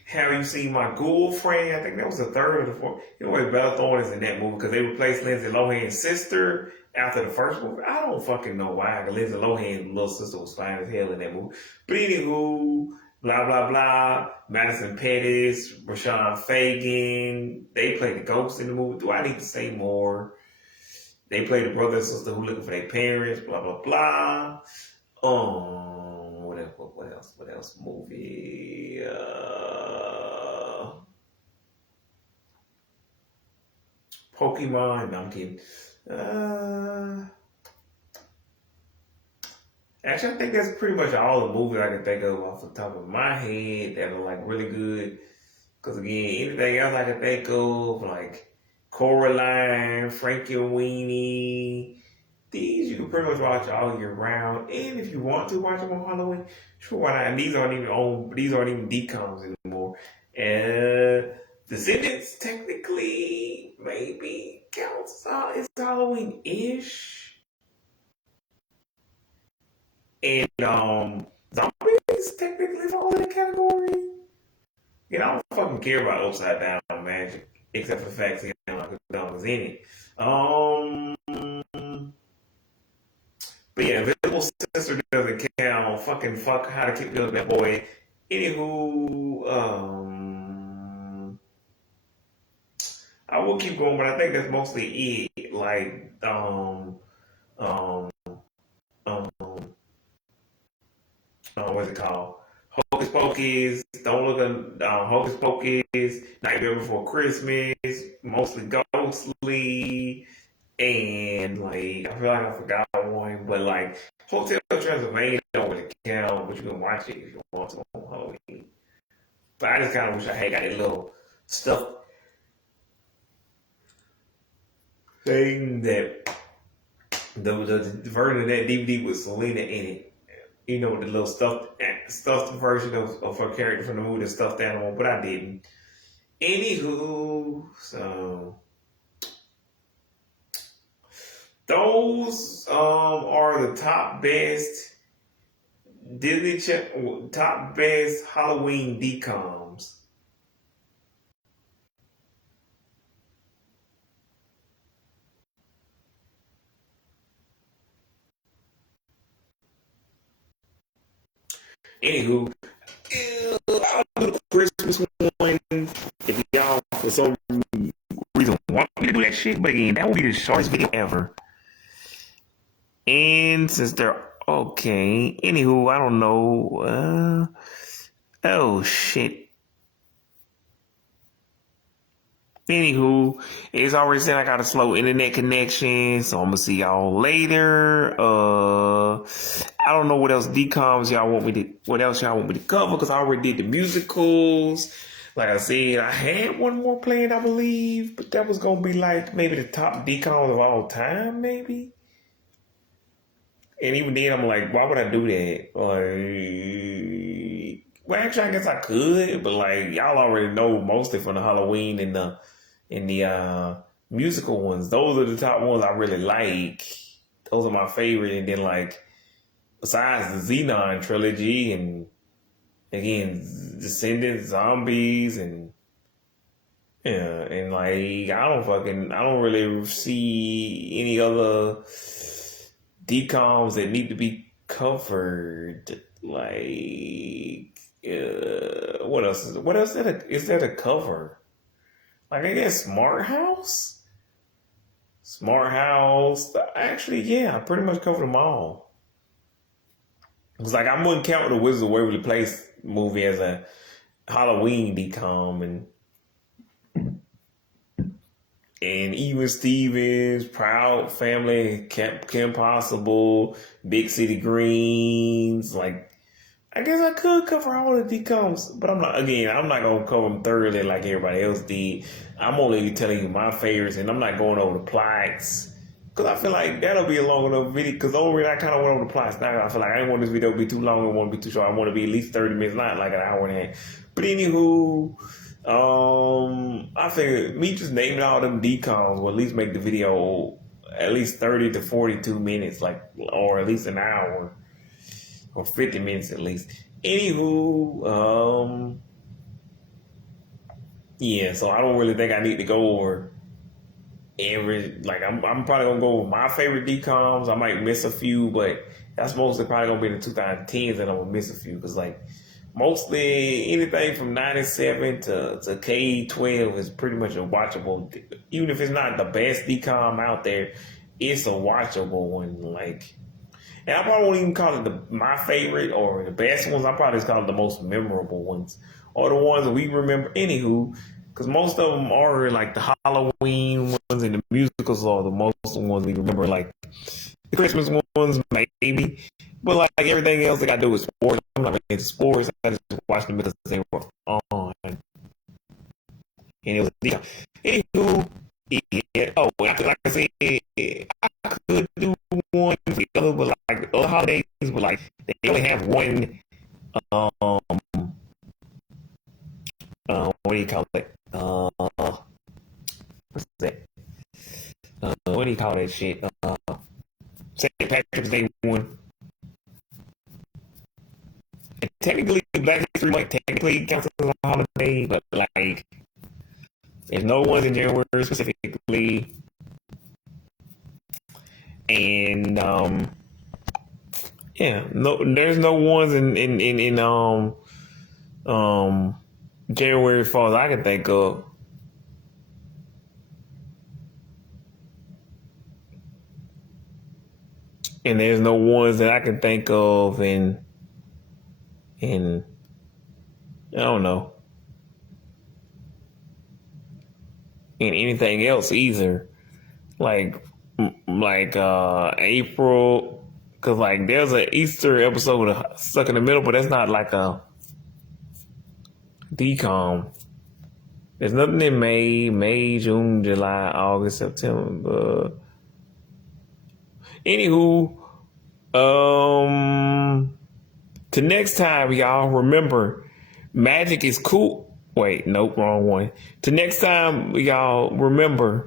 Have you seen my girlfriend? I think that was the third or the fourth. You know what, Bella Thorne is in that movie because they replaced Lindsay Lohan's sister after the first movie. I don't fucking know why. Lindsay Lohan's little sister was fine as hell in that movie. But anywho, blah blah blah. Madison Pettis, Rashawn Fagan. They played the ghost in the movie. Do I need to say more? They play the brother and sister who looking for their parents, blah, blah, blah. What else? Movie. Pokemon. No, I'm kidding. Actually, I think that's pretty much all the movies I can think of off the top of my head that are like really good. Because again, anything else I can think of, like Coraline, Frankie Weenie, these you can pretty much watch all year round. And if you want to watch them on Halloween, sure, why not? And these aren't even DComs anymore. And Descendants technically maybe counts as Halloween-ish. And Zombies technically fall in the category. You know, I don't fucking care about Upside Down Magic, except for the fact that Uncle was in it. But yeah, Invisible Sister doesn't count. Fucking fuck How to Keep Building That Boy. Anywho, I will keep going, but I think that's mostly it. Like, what's it called? Hocus Pocus, Don't Look at Hocus Pocus, Nightmare Before Christmas, mostly Ghostly, and like I feel like I forgot one, but like Hotel Transylvania don't really count, but you can watch it if you want to on Halloween. But I just kind of wish I had got a little stuff thing that the version of that DVD with Selena in it. You know, the little stuffed version of her character from the movie, the stuffed animal, but I didn't. Anywho, so those are the top best top best Halloween DComs. Anywho, I'll do the Christmas one if y'all for some reason want me to do that shit, but again, that will be the shortest video ever. And since they're okay, anywho, I don't know. Oh shit. Anywho, it's already said I got a slow internet connection, so I'm gonna see y'all later. I don't know what else DComs what else y'all want me to cover, because I already did the musicals. Like I said, I had one more planned, I believe, but that was gonna be like maybe the top DComs of all time, maybe. And even then, I'm like, why would I do that? Like, well, actually, I guess I could, but like, y'all already know mostly from the Halloween and the musical ones. Those are the top ones I really like. Those are my favorite. And then like, besides the Xenon trilogy and again, descendants, zombies, and yeah, and like I don't really see any other decoms that need to be covered. Like, what else? What else is there to cover? Like, I guess Smart House. Actually, yeah, I pretty much covered them all. It's like I wouldn't count the Wizards of Waverly Place movie as a Halloween decom, and even Stevens, Proud Family, Kim Possible, Big City Greens. Like, I guess I could cover all the decoms, but I'm not gonna cover them thoroughly like everybody else did. I'm only telling you my favorites, and I'm not going over the plots. Because I feel like that'll be a long enough video. Because the only reason I kind of went over the plots now, I feel like I didn't want this video to be too long. I want to be too short. I want to be at least 30 minutes, not like an hour and a half. But anywho, I figured me just naming all them decoms will at least make the video at least 30 to 42 minutes, like, or at least an hour or 50 minutes at least. Anywho, yeah, so I don't really think I need to go over I'm probably gonna go with my favorite decoms. I might miss a few, but that's mostly probably gonna be the 2010s that I'm gonna miss a few because like mostly anything from 97 to K12 is pretty much a watchable. Even if it's not the best decom out there, it's a watchable one. Like, and I probably won't even call it my favorite or the best ones. I probably just call it the most memorable ones or the ones that we remember. Anywho, because most of them are like the Halloween ones and the musicals are the most ones we remember. Like the Christmas ones, maybe. But like everything else that I do is sports. I'm not really into sports. I just watch them because they were on. And it was a deal. Anywho, yeah. Oh, like I said, I could do one for the other, but like the other holidays, but like they only have one. What do you call it? What's that? What do you call that shit? St. Patrick's Day one. And technically, Black History Month technically counts as a holiday, but like, there's no ones in January specifically, and yeah, no, there's no ones in January as far as I can think of. And there's no ones that I can think of in I don't know, in anything else either. Like April, because like there's an Easter episode of Stuck in the Middle, but that's not like a decom. There's nothing in May, June, July, August, September. Anywho, to next time, y'all remember, magic is cool. Wait, nope, wrong one. To next time, y'all remember,